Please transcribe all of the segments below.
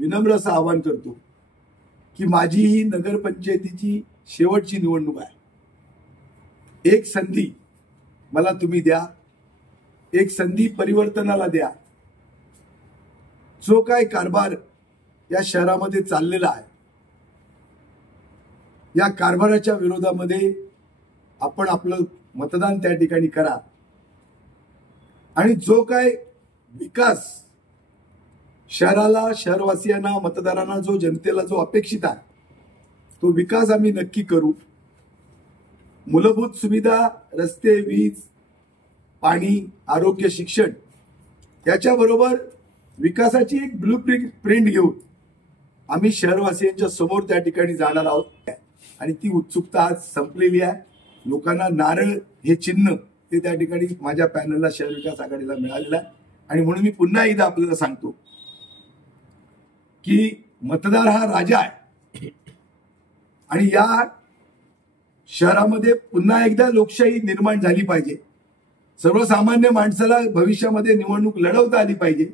विनम्र असं आवाहन करतो की माझी ही नगरपंचायतीची शेवटची निवडणूक आहे. एक संधी मला तुम्ही द्या, एक संधी परिवर्तनाला द्या. जो काय कारभार या शहरामध्ये चाललेला आहे, या कारभाराच्या विरोधामध्ये आपण आपलं मतदान त्या ठिकाणी करा आणि जो काय विकास शहराला, शहरवासियांना, मतदारांना, जो जनतेला जो अपेक्षित आहे तो विकास आम्ही नक्की करू. मूलभूत सुविधा, रस्ते, वीज, पाणी, आरोग्य, शिक्षण याच्याबरोबर विकासाची एक ब्लूप्रिंट घेऊन आम्ही शहरवासियांच्या समोर त्या ठिकाणी जाणार आहोत आणि ती उत्सुकता आज संपलेली आहे. लोकांना नारळ हे चिन्ह ते त्या ठिकाणी माझ्या पॅनलला, शहर विकास आघाडीला मिळालेलं आहे आणि म्हणून मी पुन्हा एकदा आपल्याला सांगतो की मतदार हा राजा आहे आणि या शहरामध्ये पुन्हा एकदा लोकशाही निर्माण झाली पाहिजे. सर्वसामान्य माणसाला भविष्यामध्ये निवडणूक लढवता आली पाहिजे.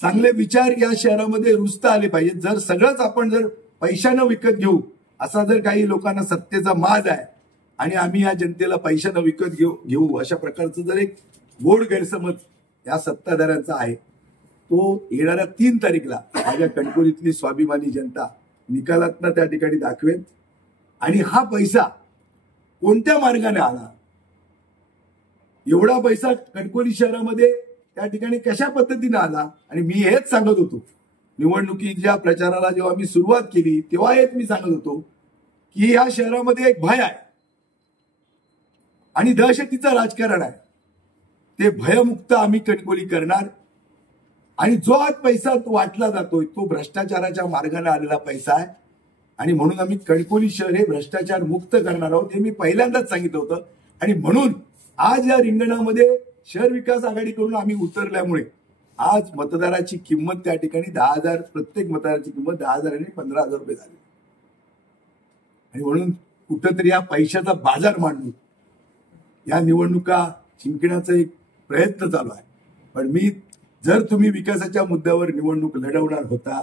चांगले विचार या शहरामध्ये रुजता आले पाहिजे. जर सगळंच आपण जर पैशानं विकत घेऊ, असा जर काही लोकांना सत्तेचा माज आहे आणि आम्ही या जनतेला पैशानं विकत घेऊ अशा प्रकारचं जर एक गोड गैरसमज या सत्ताधाऱ्यांचा आहे, तो येणाऱ्या 3 तारीखला माझ्या कणकवलीतली स्वाभिमानी जनता निकालातनं त्या ठिकाणी दाखवेल. आणि हा पैसा कोणत्या मार्गाने आला, एवढा पैसा कणकवली शहरामध्ये त्या ठिकाणी कशा पद्धतीने आला. आणि मी हेच सांगत होतो निवडणुकीच्या प्रचाराला जेव्हा मी सुरुवात केली तेव्हा हेच मी सांगत होतो की या शहरामध्ये एक भय आहे आणि दहशतीचं राजकारण आहे. ते भयमुक्त आम्ही कणकवली करणार आणि जो आज पैसा तो वाटला जातोय तो भ्रष्टाचाराच्या मार्गाने आलेला पैसा आहे आणि म्हणून आम्ही कणकवली शहर हे भ्रष्टाचार मुक्त करणार आहोत हे मी पहिल्यांदाच सांगितलं होतं. आणि म्हणून आज या रिंगणामध्ये शहर विकास आघाडीकडून आम्ही उतरल्यामुळे आज मतदाराची किंमत त्या ठिकाणी 10,000, प्रत्येक मतदाराची किंमत 10,000 आणि 15,000 रुपये झाली. आणि म्हणून कुठंतरी या पैशाचा बाजार मांडून या निवडणुका जिंकण्याचा एक प्रयत्न चालू आहे. पण मी जर तुम्ही विकासाच्या मुद्द्यावर निवडणूक लढवणार होता,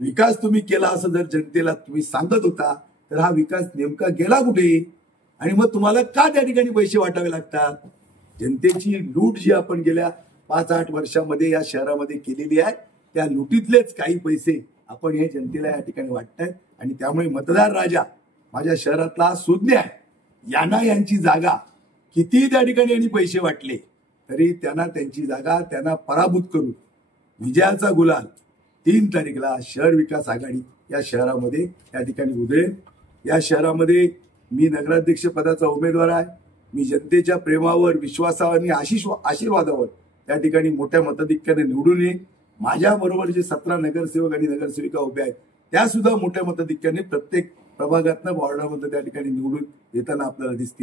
विकास तुम्ही केला असं जर जनतेला तुम्ही सांगत होता, तर हा विकास नेमका गेला कुठे आणि मग तुम्हाला का त्या ठिकाणी पैसे वाटावे लागतात. जनतेची लूट जी आपण गेल्या 5-8 वर्षामध्ये या शहरामध्ये केलेली आहे, त्या लुटीतलेच काही पैसे आपण हे जनतेला या ठिकाणी वाटतायत. आणि त्यामुळे मतदार राजा माझ्या शहरातला सुज्ञ आहे. यांची जागा किती त्या ठिकाणी यांनी पैसे वाटले तरी त्यांना त्यांची जागा त्यांना पराभूत करून विजयाचा गुलाल 3 तारीखला शहर विकास आघाडी या शहरामध्ये या ठिकाणी उधळेल. या शहरामध्ये मी नगराध्यक्ष पदाचा उमेदवार आहे. मी जनतेच्या प्रेमावर, विश्वासावर आणि आशीर्वादावर त्या ठिकाणी मोठ्या मताधिक्याने निवडून येईन. माझ्याबरोबर जे 17 नगरसेवक आणि नगरसेविका उभ्या आहेत त्या सुद्धा मोठ्या मताधिक्याने प्रत्येक प्रभागातनं, वॉर्डामध्ये त्या ठिकाणी निवडून येताना आपल्याला दिसतील.